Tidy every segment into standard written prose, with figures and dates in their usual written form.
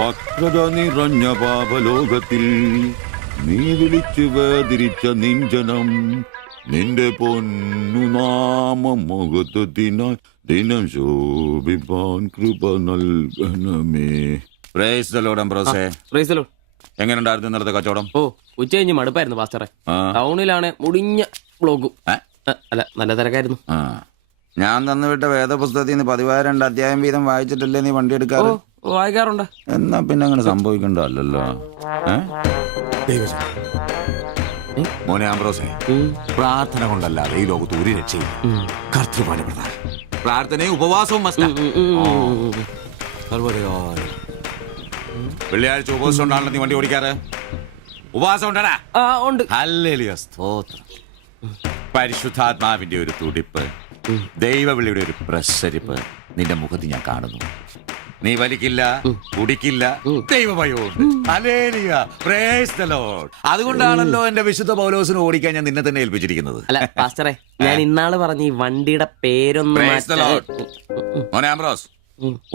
വക്രത നിറഞ്ഞ പാപലോകത്തിൽ നീ വിളിച്ചു വേദിരിച്ച നിഞ്ചനം നിന്റെ പൊന്നു നാമം മുഖത്തിനായി ദിനം ശോഭിപ്പാൻ കൃപ നൽകണമേ. പ്രൈസ് ദി ലോർഡ് അംബ്രോസേ. Praise the lord. എങ്ങനെയുണ്ടായിരുന്നു ഇന്നലത്തെ കച്ചവടം? ഉച്ച കഴിഞ്ഞ് മടുപ്പായിരുന്നു പാസ്റ്ററെ. ടൗണിലാണ് മുടിഞ്ഞ ബ്ലോഗും. അല്ല, നല്ല തിരക്കായിരുന്നു. ഞാൻ തന്നുവിട്ട വേദപുസ്തകത്തിൽ നിന്ന് 12 അധ്യായം വീതം വായിച്ചിട്ടല്ലേ നീ വണ്ടി എടുക്കാറ്? വായിക്കാറുണ്ട്. എന്നാ പിന്നെ അങ്ങനെ സംഭവിക്കണ്ടല്ലോ. മോനെ ആംബ്രോസേ, പ്രാർത്ഥന കൊണ്ടല്ലാതെ ഈ ലോകത്ത് ഒരു രക്ഷയും. കർത്തൃപാല പ്രധാനം, പ്രാർത്ഥനയും ഉപവാസവും മസ്റ്റാ. വെള്ളിയാഴ്ച ഉപവാസം ഉണ്ടാണല്ലോ നീ വണ്ടി ഓടിക്കാറ്. ഉപവാസം ഉണ്ടാ? ഉണ്ട്. ഹല്ലേലൂയ, സ്തോത്രം. പരിശുദ്ധാത്മാവിന്റെ ഒരു തുടിപ്പ്, ദൈവവിളിയുടെ ഒരു പ്രസരിപ്പ് നിന്റെ മുഖത്ത് ഞാൻ കാണുന്നു. നീ വലിക്കില്ല, കുടിക്കില്ല, ദൈവഭയമുണ്ട്. Hallelujah, praise the lord. അതുകൊണ്ടാണല്ലോ എന്റെ വിശുദ്ധ പൗലോസിനെ ഓടിക്കാൻ ഞാൻ നിന്നെ തന്നെ ഏൽപ്പിച്ചിരിക്കുന്നത്. അല്ല പാസ്റ്ററെ, ഞാൻ ഇന്നാള് പറഞ്ഞ ഈ വണ്ടിയുടെ പേരൊന്നും. മോനെ ആംബ്രോസ്,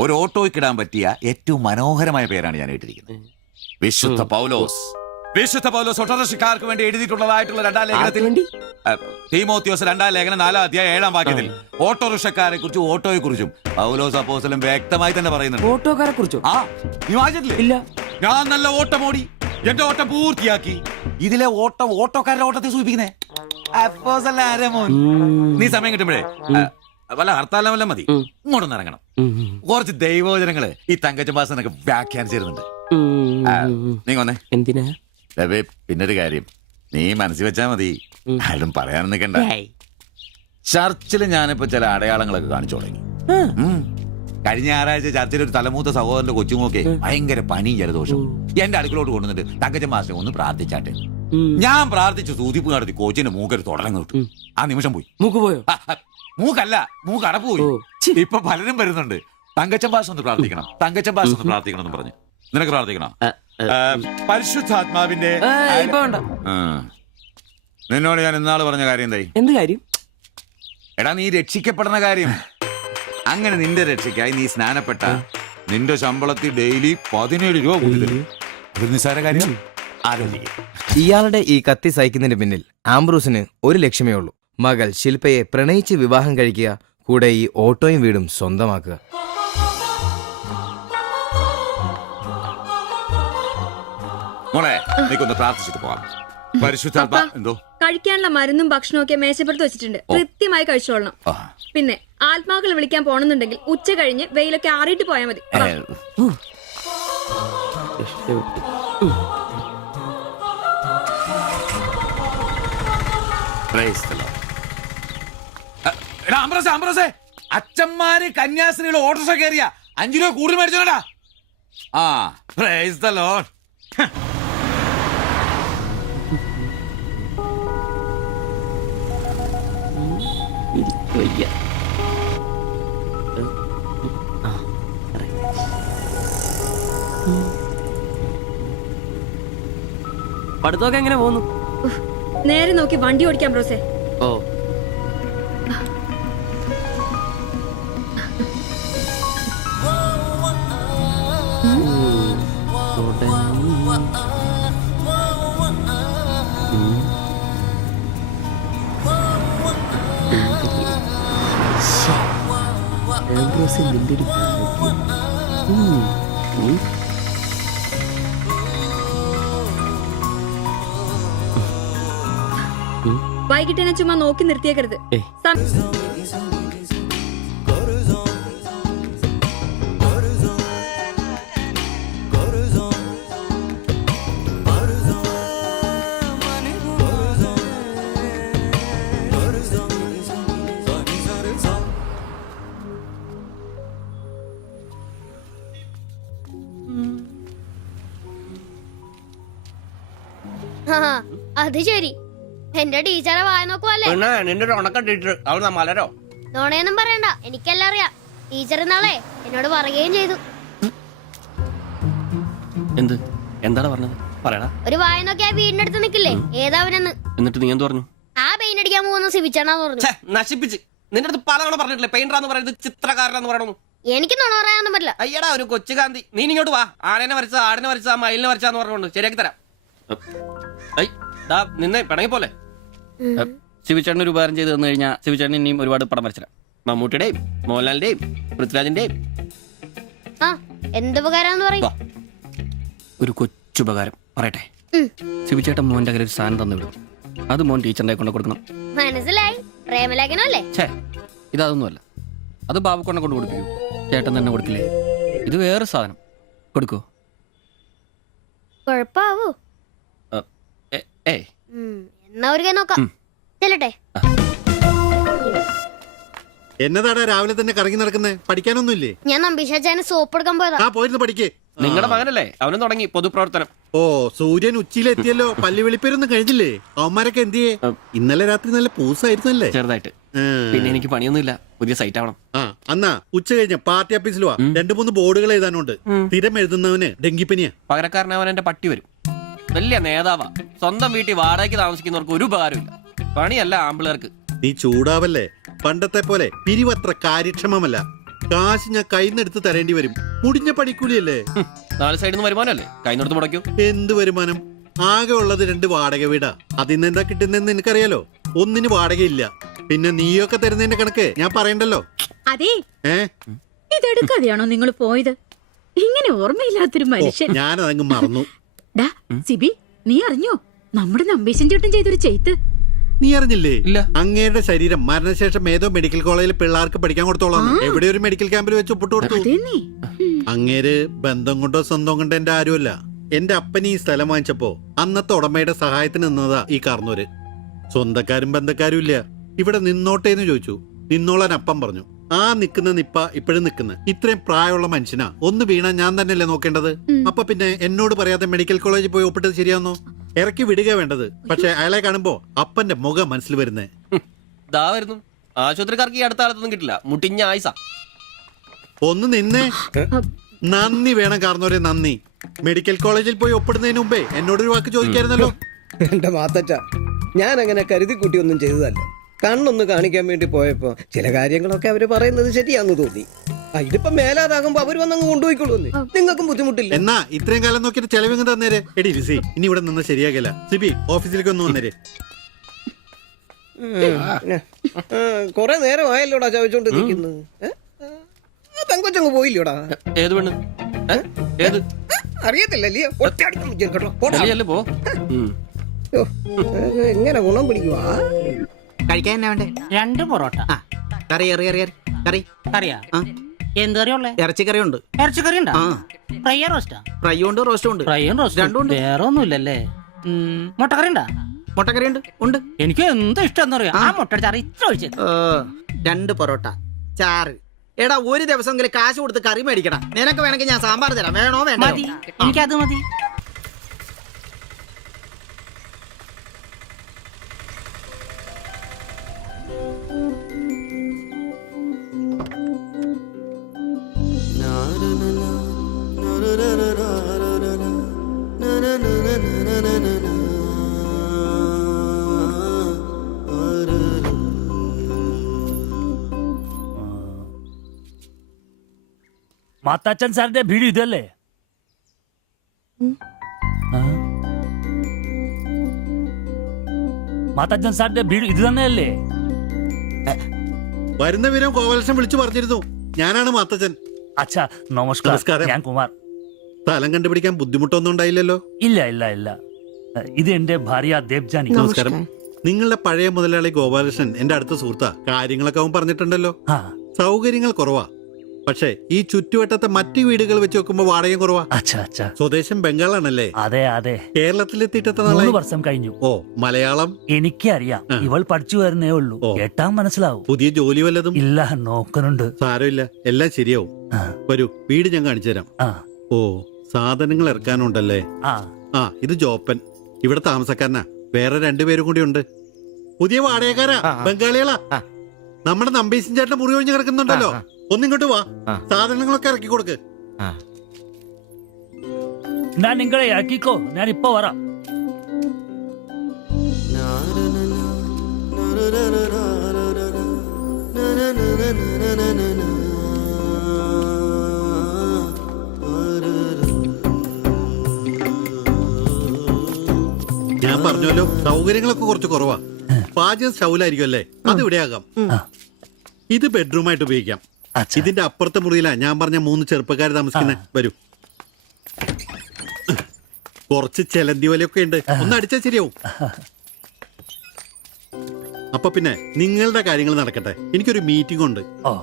ഒരു ഓട്ടോയ്ക്കിടാൻ പറ്റിയ ഏറ്റവും മനോഹരമായ പേരാണ് ഞാൻ ഇട്ടിരിക്കുന്നത്. വിശുദ്ധ പൗലോസ്. വിശുദ്ധ പൗലോസ് ഓട്ടോറിക്ഷക്കാർക്ക് വേണ്ടി എഴുതിയിട്ടുള്ളതായിട്ടുള്ള 2-ാം ലേഖനത്തിൽ, തീമോത്തിയോസ് 2-ാം ലേഖനം 4-ാം അധ്യായം 7-ാം വാക്യത്തിൽ ഓട്ടോറിക്ഷക്കാരെ കുറിച്ചും ഓട്ടോയെ കുറിച്ചും പൗലോസ് അപ്പോസ്തലൻ വ്യക്തമായി തന്നെ പറയുന്നുണ്ട്. ഓട്ടോക്കാരെ കുറിച്ചോ? നീ വായിച്ചിട്ടില്ലേ? ഇല്ല. ഞാൻ നല്ല ഓട്ടമോടി എന്റെ ഓട്ടം പൂർത്തിയാക്കി. ഇതിലെ ഓട്ടം ഓട്ടോക്കാരുടെ ഓട്ടത്തെ സൂചിപ്പിക്കുന്നേ. നീ സമയം കിട്ടുമ്പോഴേ വല്ല ഹർത്താലം വല്ല മതി, ഇങ്ങോട്ടൊന്ന് ഇറങ്ങണം. കുറച്ച് ദൈവവചനങ്ങള് ഈ തങ്കച്ചമ്പാസനൊക്കെ വ്യാഖ്യാനിച്ചിരുന്നുണ്ട്. നീ വന്നേ. എന്തിനാ? പിന്നൊരു കാര്യം നീ മനസ്സിൽ വെച്ചാ മതി, ആരും പറയാനൊന്നും നിൽക്കണ്ട. ചർച്ചിൽ ഞാനിപ്പോ ചില അടയാളങ്ങളൊക്കെ കാണിച്ചു തുടങ്ങി. കഴിഞ്ഞ ഞായറാഴ്ച ചർച്ചിൽ ഒരു തലമൂത്ത സഹോദരന്റെ കൊച്ചുമോക്കെ ഭയങ്കര പനിയും ജലദോഷവും എന്റെ അടുക്കളോട്ട് കൊണ്ടുവന്നിട്ട് തങ്കച്ചമ്പാസനെ ഒന്ന് പ്രാർത്ഥിച്ചാട്ടെ. ഞാൻ പ്രാർത്ഥിച്ചു സൂചിപ്പ് നടത്തി കോച്ചിന്റെ മൂക്കൊരു തുടരം കിട്ടും. ആ നിമിഷം പോയി. മൂക്ക് പോയോ? മൂക്കല്ല, മൂക്ക് അടപ്പ് പോയി. ഇപ്പൊ പലരും വരുന്നുണ്ട്, തങ്കച്ചമ്പാസ ഒന്ന് പ്രാർത്ഥിക്കണം, തങ്കച്ചമ്പാസ ഒന്ന് പ്രാർത്ഥിക്കണം എന്ന് പറഞ്ഞു. നിനക്ക് പ്രാർത്ഥിക്കണം? പരിശുദ്ധാത്മാവിന്റെ. നിന്നോട് ഞാൻ ഇന്നാള് പറഞ്ഞ കാര്യം എന്തായി? എന്ത് കാര്യം? എടാ, നീ രക്ഷിക്കപ്പെടുന്ന കാര്യം. അങ്ങനെ നിന്റെ രക്ഷയ്ക്കായി നീ സ്നാനപ്പെട്ട നിന്റെ ശമ്പളത്തിൽ ഡെയിലി 17 രൂപ കൂടി തരും. ഒരു നിസ്സാര കാര്യം ആലോചിക്കും. ഇയാളുടെ ഈ കത്തി സഹിക്കുന്നതിന് പിന്നിൽ ആംബ്രൂസിന് ഒരു ലക്ഷ്യമേ ഉള്ളൂ: മകൾ ശില്പയെ പ്രണയിച്ച് വിവാഹം കഴിക്കുക, കൂടെ ഈ ഓട്ടോയും വീടും സ്വന്തമാക്കുക. മോളെ, നീക്കൊന്ന് പ്രാർത്ഥിച്ചിട്ട് പോവാം. പരിശുദ്ധാത്മാ. എന്തോ? കഴിക്കാനുള്ള മരുന്നും ഭക്ഷണവും ഒക്കെ മേശപ്പുറത്ത് വെച്ചിട്ടുണ്ട്, കൃത്യമായി കഴിച്ചോളണം. പിന്നെ ആത്മാക്കൾ വിളിക്കാൻ പോണെന്നുണ്ടെങ്കിൽ ഉച്ച കഴിഞ്ഞ് വെയിലൊക്കെ ആറിയിട്ട് പോയാൽ മതി. അച്ഛന്മാര് കന്യാസ്ത്രീകൾ ഓട്ടോറിക്ഷ കയറിയ 5 രൂപ കൂടുതൽ മേടിച്ചോടാ. Price the Lord. പഠിത്തമൊക്കെ എങ്ങനെ പോകുന്നു? നേരെ നോക്കി വണ്ടി ഓടിക്കാൻ ബ്രോസേ. ഓ, വൈകിട്ടെന്നെ ചുമ്മാ നോക്കി നിർത്തിയേക്കരുത്. അത് ശരി, എന്റെ ടീച്ചറെ വായ നോക്കുവല്ലേ? നോണയൊന്നും പറയണ്ട, എനിക്കെല്ലാം അറിയാം. ടീച്ചർ നാളെ എന്നോട് പറയുകയും ചെയ്തു. എന്താണ് പറഞ്ഞത്? പറയടാ. ഒരു വായ നോക്കി ആ വീടിന്റെ അടുത്ത് നിക്കില്ലേ, ഏതാവനെന്ന്. എന്നിട്ട് നീ എന്ത് പറഞ്ഞു? ആ പെയിന്റ് അടിക്കാൻ പോകുന്ന സിവിച്ചാണെന്ന് പറഞ്ഞു. നശിപ്പിച്ച്. നിന്റെ അടുത്ത് പലതവണ പറഞ്ഞിട്ടില്ലേ പെയിന്ററാന്ന് പറയുന്നത് ചിത്രകാരനാന്ന് പറയണമെന്ന്? എനിക്ക് നുണ പറയാനൊന്നും പറ്റില്ല. അയ്യടാ ഒരു കൊച്ചു കാന്തി, നീ ഇങ്ങോട്ട് വാ. ആനനെ വരച്ച, ആടിനെ വരച്ച, മയിലിനെ വരച്ചാന്ന് പറഞ്ഞുകൊണ്ട് ശരിയാക്കി തരാം. ഐ ദാ നിന്നെ പിണങ്ങി പോലെ. ശിവചേട്ടൻ ഒരു ഉപകാരം ചെയ്ത് തന്നു കഴിഞ്ഞാൽ ശിവചേട്ടൻ ഇനിയും ഒരുപാട് പടം വരച്ചിടാം. മമ്മൂട്ടിയുടെയും മോഹൻലാലിന്റെയും പൃഥ്വിരാജിന്റെയും. ആ എന്തുപകാരാന്ന് പറയും. ഒരു കൊച്ചുപകാരം പറയട്ടെ. ശിവചേട്ടൻ മോന്റെ കയ്യിൽ ഒരു സാധനം തന്നു വിടും. അത് മോൻ ടീച്ചറിന്റെ കൊണ്ട് കൊടുക്കണം. മനസ്സിലായി, പ്രേമലേഖനല്ലേ? ഛേ, ഇതൊന്നുമല്ല. അത് ബാബുക്കൊണ്ടെ കൊണ്ട് കൊടുപ്പിക്കൂ. ചേട്ടൻ തന്നെ കൊടുക്കില്ലേ? ഇത് വേറെ സാധനം. കൊടുക്കൂ. കൊഴപ്പാവൂ? ഏയ് എന്നാ ഒരു കൈ നോക്കാം. ചെല്ലട്ടെ. എന്നതാടാ രാവിലെ തന്നെ കറങ്ങി നടക്കുന്നേ? പഠിക്കാനൊന്നുമില്ലേ? ഞാൻ നമ്പീശാച്ചാന് സോപ്പ് എടുക്കാൻ പോയതാ. ആ പോയിരുന്നു പഠിക്കേ. നിങ്ങളുടെ മകനല്ലേ, അവനും തുടങ്ങി പൊതുപ്രവർത്തനം. ഓ സൂര്യൻ ഉച്ചയിലെത്തിയല്ലോ. പല്ലി വെളിപ്പേരൊന്നും കഴിഞ്ഞില്ലേ? അവന്മാരൊക്കെ എന്ത് ചെയ്യേ? ഇന്നലെ രാത്രി നല്ല പൂസായിരുന്നല്ലേ? ചെറുതായിട്ട്. പിന്നെ എനിക്ക് പണിയൊന്നുമില്ല, പുതിയ സൈറ്റ് ആവണം. ആ എന്നാ ഉച്ച കഴിഞ്ഞ പാർട്ടി ഓഫീസിൽ വാ. 2-3 ബോർഡുകൾ എഴുതാനുണ്ട്. സ്ഥിരം എഴുതുന്നവന് ഡെങ്കിപ്പനിയാ. പകരക്കാരനവൻ എന്റെ പട്ടി വരും. വലിയ നേതാവാ. സ്വന്തം വീട്ടിൽ വാടകയ്ക്ക് താമസിക്കുന്നവർക്ക് ഒരു ഉപകാരമില്ല. പണിയല്ല ആമ്പിളേർക്ക്. നീ ചൂടാവല്ലേ? പണ്ടത്തെ പോലെ പിരിവത്ര കാര്യക്ഷമമല്ല. കാശ് ഞാൻ കൈന്നെടുത്ത് തരേണ്ടി വരും. മുടിഞ്ഞ പണിക്കൂലിയല്ലേ? 4 സൈഡിൽ നിന്ന് വരുമാനമല്ലേ, കൈനോടത്ത് മുടക്കൂ. എന്ത് വരുമാനം? ആകെ ഉള്ളത് 2 വാടക വീടാ. അതിന്ന് എന്താ കിട്ടുന്നെന്ന് നിനക്കറിയാലോ. ഒന്നിന് വാടകയില്ല. പിന്നെ നീയൊക്കെ തരുന്നതിന്റെ കണക്ക് ഞാൻ പറയണ്ടല്ലോ. അതെ, ഇതെടുക്കാതെയാണോ നിങ്ങൾ പോയത്? ഇങ്ങനെ ഓർമ്മയില്ലാത്തൊരു മനുഷ്യൻ. ഞാനതങ്ങ് മറന്നു. ഡാ സിബി, നീ അറിഞ്ഞോ നമ്മുടെ നമ്പീശൻ ചേട്ടൻ ചെയ്തൊരു ചെയ്ത്ത്? നീ അറിഞ്ഞില്ലേ? ഇല്ല. അങ്ങയുടെ ശരീരം മരണശേഷം ഏതോ മെഡിക്കൽ കോളേജിൽ പിള്ളേർക്ക് പഠിക്കാൻ കൊടുത്തോളാം. എവിടെ ഒരു മെഡിക്കൽ ക്യാമ്പിൽ വെച്ച് ഒപ്പിട്ട് കൊടുത്തു. അങ്ങേര് ബന്ധം കൊണ്ടോ സ്വന്തം കൊണ്ടോ എന്റെ ആരുമല്ല. എന്റെ അപ്പൻ ഈ സ്ഥലം വാങ്ങിച്ചപ്പോ അന്നത്തെ ഉടമയുടെ സഹായത്തിന് നിന്നതാ ഈ കാർന്നൂര്. സ്വന്തക്കാരും ബന്ധക്കാരും ഇല്ല. ഇവിടെ നിന്നോട്ടേന്ന് ചോദിച്ചു. നിന്നോളാൻ അപ്പം പറഞ്ഞു. ആ നിക്കുന്ന നിപ്പ ഇപ്പോഴും നിക്കുന്ന. ഇത്രയും പ്രായമുള്ള മനുഷ്യനാ. ഒന്ന് വീണാ ഞാൻ തന്നെയല്ലേ നോക്കേണ്ടത്? അപ്പൊ പിന്നെ എന്നോട് പറയാതെ മെഡിക്കൽ കോളേജിൽ പോയി ഒപ്പിട്ടത് ശരിയാന്നോ? ഇറക്കി വിടുക വേണ്ടത്. പക്ഷെ അയാളെ കാണുമ്പോ അപ്പന്റെ മുഖം മനസ്സിൽ വരുന്നേ. ദാ വരുന്നു. ആശുപത്രിക്കാർക്ക് ഈ അടുത്ത കാലത്തൊന്നും കിട്ടില്ല. മുട്ടിഞ്ഞ ആയിസ. ഒന്ന് നിന്നേ. നന്ദി വേണം കാർന്നോരെ, നന്ദി. മെഡിക്കൽ കോളേജിൽ പോയി ഒപ്പിടുന്നതിന് മുമ്പേ എന്നോടൊരു വാക്ക് ചോദിക്കായിരുന്നല്ലോ. എന്റെ മാത്തച്ച, ഞാൻ അങ്ങനെ കരുതി കൂട്ടിയൊന്നും ചെയ്തതല്ല. കണ്ണൊന്ന് കാണിക്കാൻ വേണ്ടി പോയപ്പോ ചില കാര്യങ്ങളൊക്കെ അവര് പറയുന്നത് ശരിയാന്ന് തോന്നി. ഇതിപ്പോ മേലാതാകുമ്പോ അവര് വന്നങ്ങ് കൊണ്ടുപോയിക്കൊള്ളൂന്ന്. നിങ്ങൾക്കും ബുദ്ധിമുട്ടില്ല. എന്നാ ഇത്രയും കാലം നോക്കിയിട്ട് ചെലവിങ് തന്നേരെ. എടി ലിസി, ഇനി ഇവിടെ നിന്ന് ശരിയാകില്ല. സിബി ഓഫീസിലേക്ക് ഒന്ന് വന്നേരെ. കൊറേ നേരം ആയല്ലോടാ ചവച്ചോണ്ട് നിൽക്കുന്നത്. പെങ്കൊച്ചങ്ങ് പോയില്ലോടാ. ഏത് പെണ്ണ്? ഏത് അറിയത്തില്ലല്ലേ? പോ. എങ്ങനെ ഗുണം പിടിക്കുവാ? കഴിക്കാൻ എന്നാ വേണ്ടേ? 2 പൊറോട്ട. കറി കറി കറിയാ? എന്ത് കറിയുള്ളേ? ഇറച്ചിക്കറി ഉണ്ട്. ഇറച്ചിക്കറി ഉണ്ടോ? ഫ്രൈ റോസ്റ്റാ? ഫ്രൈ ഉണ്ട്, റോസ്റ്റും ഉണ്ട്. ഫ്രൈയും റോസ്റ്റും രണ്ടും ഉണ്ട്. വേറെ ഒന്നുമില്ലല്ലേ? മുട്ടക്കറി ഉണ്ടാ? മുട്ടക്കറി ഉണ്ട്. ഉണ്ട്. എനിക്ക് എന്ത് ഇഷ്ടം അറിയാം. ആ മുട്ടയുടെ ചാറ് ഇത്ര ഒഴിച്ചത്. 2 പൊറോട്ട, ചാറ്. എടാ ഒരു ദിവസമെങ്കിലും കാശ് കൊടുത്ത് കറി മേടിക്കടാ. നിനക്ക് വേണമെങ്കിൽ ഞാൻ സാമ്പാർ തരാം. വേണോ വേണ്ട? മതി, എനിക്കത് മതി. മാത്താച്ചൻ സാറിന്റെ വീട് ഇതല്ലേ? മാത്താച്ചൻ സാറിന്റെ വീട് ഇത് തന്നെയല്ലേ? വരുന്ന വിവരം കോവലക്ഷം വിളിച്ചു പറഞ്ഞിരുന്നു. ഞാനാണ് മാത്തച്ഛൻ. അച്ഛാ നമസ്കാരം. നമസ്കാരം. ഞാൻ കുമാർ. സ്ഥലം കണ്ടുപിടിക്കാൻ ബുദ്ധിമുട്ടൊന്നും ഉണ്ടായില്ലല്ലോ? ഇല്ല ഇല്ല ഇല്ല. ഇത് എന്റെ ഭാര്യ ദേബ്ജാനി. നമസ്കാരം. നിങ്ങളുടെ പഴയ മുതലാളി ഗോപാലകൃഷ്ണൻ എന്റെ അടുത്ത സുഹൃത്താ. കാര്യങ്ങളൊക്കെ അവൻ പറഞ്ഞിട്ടുണ്ടല്ലോ. സൗകര്യങ്ങൾ കുറവാ. പക്ഷേ ഈ ചുറ്റുവട്ടത്തെ മറ്റു വീടുകൾ വെച്ച് നോക്കുമ്പോ വാടകയും കുറവാ. സ്വദേശം ബംഗാളാണല്ലേ? അതെ അതെ. കേരളത്തിലെത്തിയിട്ട് 3 വർഷം കഴിഞ്ഞു. ഓ മലയാളം എനിക്കറിയാം. ഇവൾ പഠിച്ചു വരുന്നേ ഉള്ളൂ. കേട്ടാൻ മനസ്സിലാവും. പുതിയ ജോലി വല്ലതും? ഇല്ല, നോക്കുന്നുണ്ട്. സാരമില്ല, എല്ലാം ശരിയാവും. വരൂ, വീട് ഞാൻ കാണിച്ചു തരാം. ഓ സാധനങ്ങൾ ഇറക്കാനുണ്ടല്ലേ? ആ ഇത് ജോപ്പൻ, ഇവിടെ താമസക്കാരനാ. വേറെ 2 പേരും കൂടി ഉണ്ട്. പുതിയ വാടകക്കാരാ, ബംഗാളികളാ. നമ്മുടെ നമ്പീശൻ ചേട്ടൻ മുറി ഒഴിഞ്ഞ് കിടക്കുന്നുണ്ടല്ലോ. ഒന്നിങ്ങോട്ട് വാ, സാധനങ്ങളൊക്കെ ഇറക്കി കൊടുക്ക്. ഞാൻ നിങ്ങളെ ഇറക്കിക്കോ, ഞാൻ ഇപ്പൊ വരാം. പറഞ്ഞല്ലോ സൗകര്യങ്ങളൊക്കെ കുറച്ച് കുറവാ. പാചകം സ്റ്റൗലായിരിക്കും അല്ലേ? അത് ഇവിടെയാകാം. ഇത് ബെഡ്റൂമായിട്ട് ഉപയോഗിക്കാം. ഇതിന്റെ അപ്പുറത്തെ മുറിയിലാ ഞാൻ പറഞ്ഞ 3 ചെറുപ്പക്കാർ താമസിക്കുന്ന. വരൂ. കുറച്ച് ചെലന്തി വലയൊക്കെ ഉണ്ട്, ഒന്ന് അടിച്ചാൽ ശരിയാവും. അപ്പൊ പിന്നെ നിങ്ങളുടെ കാര്യങ്ങൾ നടക്കട്ടെ, എനിക്കൊരു മീറ്റിംഗ് ഉണ്ട്.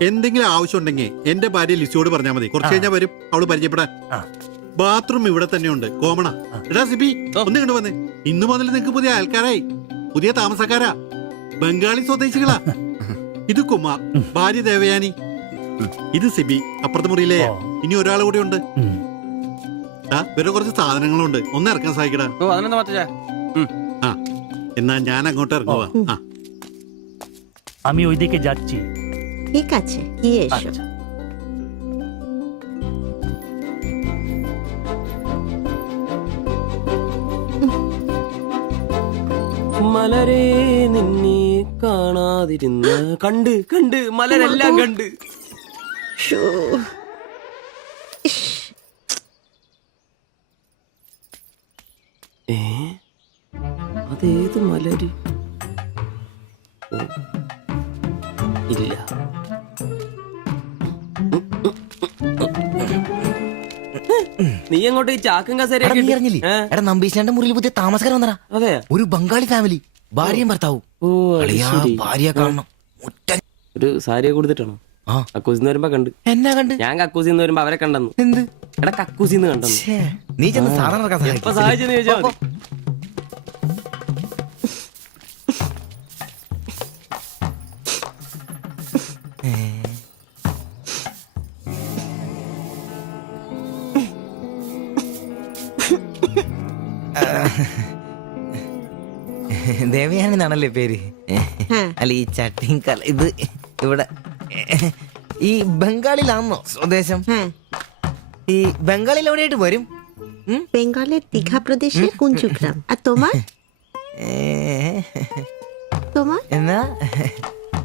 എന്തെങ്കിലും ആവശ്യം ഉണ്ടെങ്കിൽ എന്റെ ഭാര്യ ലിസിയോട് പറഞ്ഞാൽ മതി. കുറച്ച് കഴിഞ്ഞാൽ വരും അവള് പരിചയപ്പെടാൻ. ബാത്റൂം ഇവിടെ തന്നെയുണ്ട്, കോമണാ. എടാ സിബി, ഒന്ന് കണ്ടു വന്നേ. ഇന്നു മുതൽ നിങ്ങക്ക് പുതിയ ആൾക്കാരായി, പുതിയ താമസക്കാരാ, ബംഗാളി സ്വദേശികളാ. ഇത് കുമാർ, ഭാര്യ ദേവയാനി. ഇത് സിബി, അപ്പുറത്തെ മുറിയിലെ. ഇനി ഒരാൾ കൂടെ ഉണ്ട്. വേറെ കുറച്ച് സാധനങ്ങളുണ്ട്, ഒന്ന് ഇറക്കാൻ സഹായിക്കടാ. ആ, എന്നാ ഞാൻ അങ്ങോട്ട് ഇറങ്ങുവാ. আমি ওইদিকে যাচ্ছি। ঠিক আছে গিয়ে এসো। മലരെ നിന്നെ കാണാതിരുന്ന കണ്ട് കണ്ട് മലരെല്ലാം കണ്ട്. അതേത് മലര്? ഇല്ല. നീ എങ്ങോട്ട് ഈ ചാക്കും കസേരയൊക്കെ അറിഞ്ഞില്ലേ? എടാ നമ്പീശന്റെ മുറിയിൽ പുതിയ താമസക്കാർ വന്നടാ. അതെ, ഒരു ബംഗാളി ഫാമിലി, ഭാര്യയും ഭർത്താവും. ഓ ഭാര്യ കാണണം. ഒരു സാരിയെ കൊടുത്തിട്ടാണോ? കക്കൂസിന്ന് വരുമ്പോ കണ്ട്. എന്നാ കണ്ട്? ഞാൻ കക്കൂസിന്ന് വരുമ്പോ അവരെ കണ്ടെന്നു. എന്ത്? എടാ കക്കൂസിന്ന് കണ്ടെന്നു. നീ ചെന്ന് സാധനം ഇറക്കാൻ എപ്പോ സഹായിച്ചെന്ന് ചോദിച്ചാൽ മതി. ദേവയാനെന്നാണല്ലേ പേര്? അല്ല ഈ ചട്ടിയും കല ഇത് ഇവിടെ ഈ ബംഗാളിലാണോ സ്വദേശം? ഈ ബംഗാളിൽ എവിടെയായിട്ട് വരും? বেঙ্গলের দীঘা প্রদেশের কুঞ্জগ্রাম। আর তোমার তোমার എന്നാ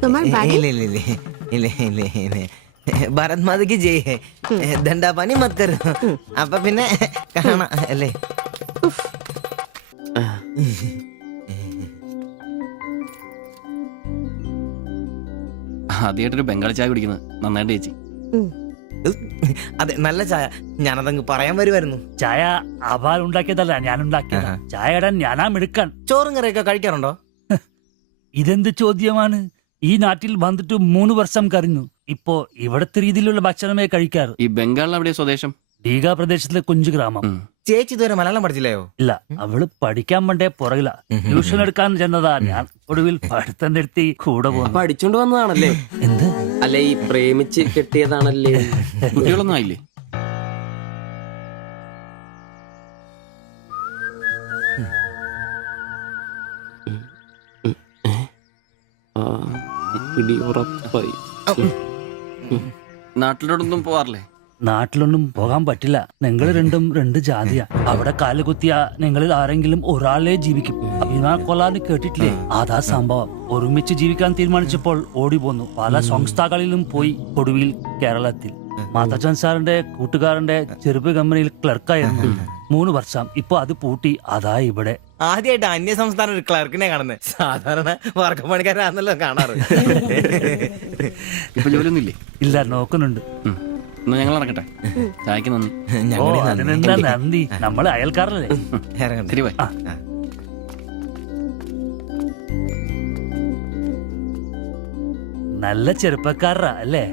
তোমার বাড়ি? ഇല്ല ഇല്ല ഇല്ല ഇല്ല ഇല്ല ഇല്ല ഭാരത് മാതയ്ക്ക് ജയ്. ദണ്ഡാപാനി മത് കരോ. അപ്പൊ പിന്നെ കാണാം അല്ലേ? ആദ്യമായിട്ടൊരു ബംഗാളി ചായ കുടിക്കുന്നത് നന്നായിട്ട് ചേച്ചി. അതെ, നല്ല ചായ. ഞാനതങ്ങ് പറയാൻ വരുമായിരുന്നു. ചായ ആഭാൽ ഉണ്ടാക്കിയതല്ല, ഞാൻ ഉണ്ടാക്കിയതാ. ചായ ഇടാൻ ഞാനാ മിടുക്കാൻ. ചോറും കറിയൊക്കെ കഴിക്കാറുണ്ടോ? ഇതെന്ത് ചോദ്യമാണ്? ഈ നാട്ടിൽ വന്നിട്ട് 3 വർഷം കഴിഞ്ഞു. ഇപ്പോ ഇവിടത്തെ രീതിയിലുള്ള ഭക്ഷണമേ കഴിക്കാറ്. ഈ ബംഗാളിൽ എവിടെയാ സ്വദേശം? ഡീഗ പ്രദേശത്തിലെ കുഞ്ചു ഗ്രാമം. ചേച്ചി ഇതുവരെ മലയാളം പഠിച്ചില്ലയോ? ഇല്ല, അവള് പഠിക്കാൻ വേണ്ടേ പുറകില. ട്യൂഷൻ എടുക്കാൻ ചെന്നതാ. ഞാൻ ഒടുവിൽ പഠിത്തം നിർത്തി കൂടെ പോകുന്നു. പഠിച്ചോണ്ട് വന്നതാണല്ലേ? എന്ത്? അല്ലെ ഈ പ്രേമിച്ച് കെട്ടിയതാണല്ലേ? കുട്ടികളൊന്നും ആയില്ലേ? ഉറപ്പായി. നാട്ടിലോടൊന്നും പോവാറില്ലേ? നാട്ടിലൊന്നും പോകാൻ പറ്റില്ല. നിങ്ങൾ രണ്ടും 2 ജാതിയാ. അവിടെ കാലുകുത്തിയ നിങ്ങളിൽ ആരെങ്കിലും ഒരാളെ ജീവിക്കും. അഭിമാന കൊല്ലാന്ന് കേട്ടിട്ടില്ലേ? അതാ സംഭവം. ഒരുമിച്ച് ജീവിക്കാൻ തീരുമാനിച്ചപ്പോൾ ഓടി പോന്നു. പല സംസ്ഥാകളിലും പോയി. ഒടുവിൽ കേരളത്തിൽ മാധവൻ സാറിന്റെ കൂട്ടുകാരന്റെ ചെറുപ്പ് കമ്പനിയിൽ ക്ലർക്കായിരുന്നു 3 വർഷം. ഇപ്പൊ അത് പൂട്ടി. അതാ ഇവിടെ. ആദ്യമായിട്ട് അന്യ സംസ്ഥാന ഒരു ക്ലർക്കിനെ കാണുന്നത്. സാധാരണ വർഗപ്പണിക്കാരാണല്ലോ കാണാറ്. ഇപ്പൊ ജോലിയൊന്നും ഇല്ലേ? ഇല്ല, നോക്കുന്നുണ്ട്. എന്നാ ഞങ്ങൾ നടക്കട്ടെ. ചായക്ക് നന്ദി. ഓ, അതിനെന്താ നന്ദി? നമ്മള് അയൽക്കാരല്ലേ? ശരി, ബൈ. നല്ല ചെറുപ്പക്കാരാ അല്ലേ?